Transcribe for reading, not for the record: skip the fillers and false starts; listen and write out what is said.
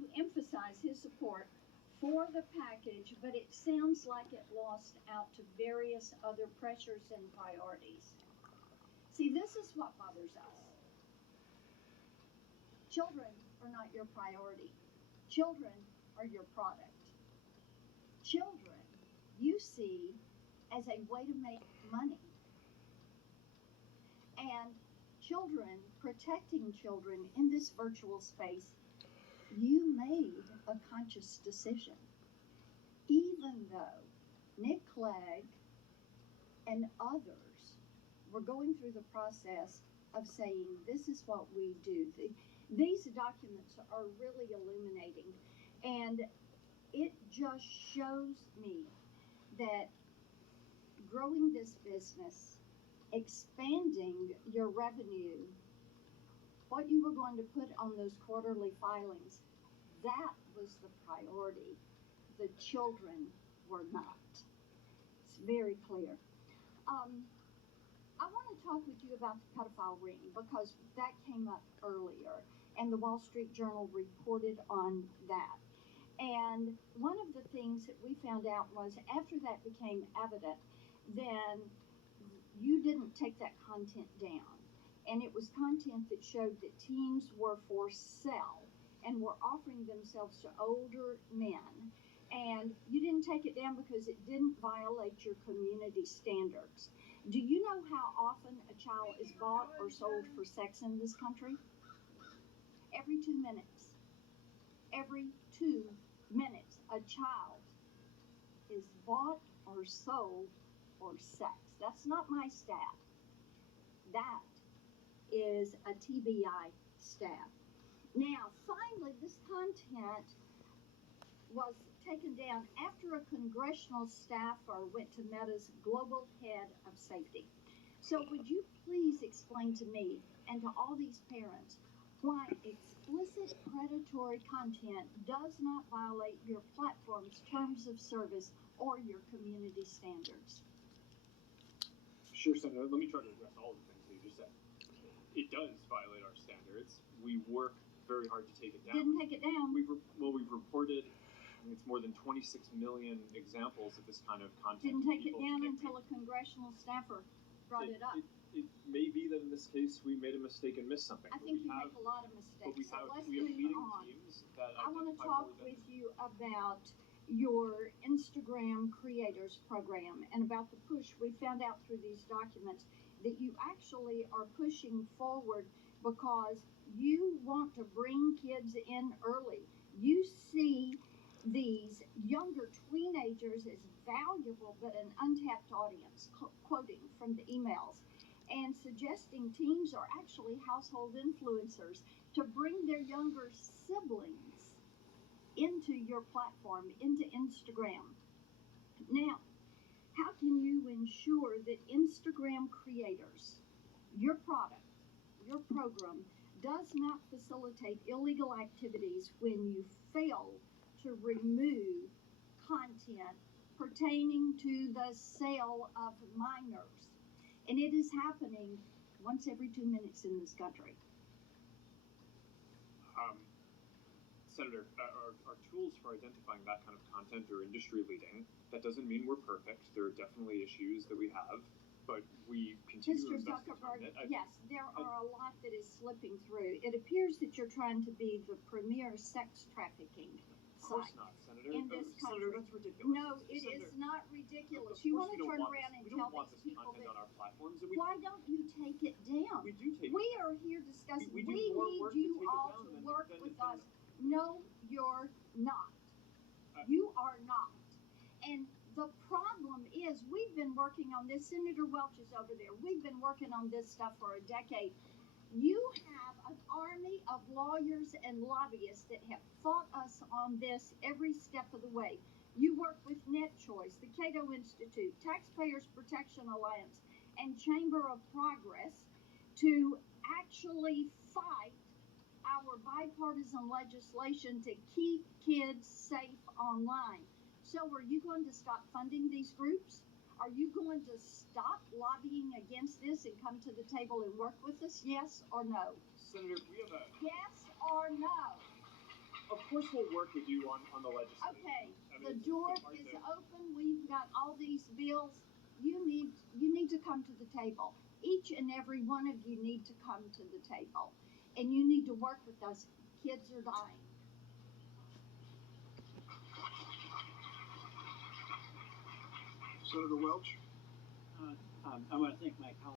to emphasize his support for the package, but it sounds like it lost out to various other pressures and priorities. See, this is what bothers us. Children are not your priority. Children are your product. Children you see as a way to make money. And children, protecting children in this virtual space, you made a conscious decision. Even though Nick Clegg and others were going through the process of saying, this is what we do. These documents are really illuminating. And it just shows me that growing this business, expanding your revenue, what you were going to put on those quarterly filings, that was the priority. The children were not. It's very clear. I want to talk with you about the pedophile ring because that came up earlier and the Wall Street Journal reported on that. And one of the things that we found out was after that became evident, then you didn't take that content down. And it was content that showed that teens were for sale and were offering themselves to older men. And you didn't take it down because it didn't violate your community standards. Do you know how often a child is bought or sold for sex in this country? Every 2 minutes. Every 2 minutes, a child is bought or sold for sex. That's not my stat. That is a TBI stat. Now, finally, this content was taken down after a congressional staffer went to Meta's global head of safety. So would you please explain to me and to all these parents why explicit predatory content does not violate your platform's terms of service or your community standards? Sure, Senator. Let me try to address all the things that you just said. It does violate our standards. We work very hard to take it down. Didn't take it down. We've reported, I think it's more than 26 million examples of this kind of content. Didn't take it down until a congressional staffer brought it up. It may be that in this case we made a mistake and missed something. I think you make a lot of mistakes. So let's move on. I want to talk with you about your Instagram creators program and about the push. We found out through these documents that you actually are pushing forward because you want to bring kids in early. You see these younger teenagers as valuable but an untapped audience, quoting from the emails, and suggesting teens are actually household influencers to bring their younger siblings into your platform, into Instagram. Now, how can you ensure that Instagram creators, your product, your program, does not facilitate illegal activities when you fail to remove content pertaining to the sale of minors? And it is happening once every 2 minutes in this country. Senator, our tools for identifying that kind of content are industry leading. That doesn't mean we're perfect. There are definitely issues that we have, but we continue to invest in it. Yes, there are a lot that is slipping through. It appears that you're trying to be the premier sex trafficking Of course not, Senator. In this country. Senator, that's ridiculous. No, it is not ridiculous. You want to turn around and tell these people that. On our platforms, why don't you take it down? We do take it down. We are here discussing. We need you all to work with us. No, you're not. You are not. And the problem is we've been working on this. Senator Welch is over there. We've been working on this stuff for a decade. You have an army of lawyers and lobbyists that have fought us on this every step of the way. You work with NetChoice, the Cato Institute, Taxpayers Protection Alliance, and Chamber of Progress to actually fight our bipartisan legislation to keep kids safe online. So are you going to stop funding these groups? Are you going to stop lobbying against this and come to the table and work with us? Yes or no? Senator, we have a... Yes or no? Of course, we'll work with you on the legislation. Okay, I mean, the it's door hard is to- open. We've got all these bills. You need to come to the table. Each and every one of you need to come to the table, and you need to work with us. Kids are dying. Senator Welch? I want to thank my colleague.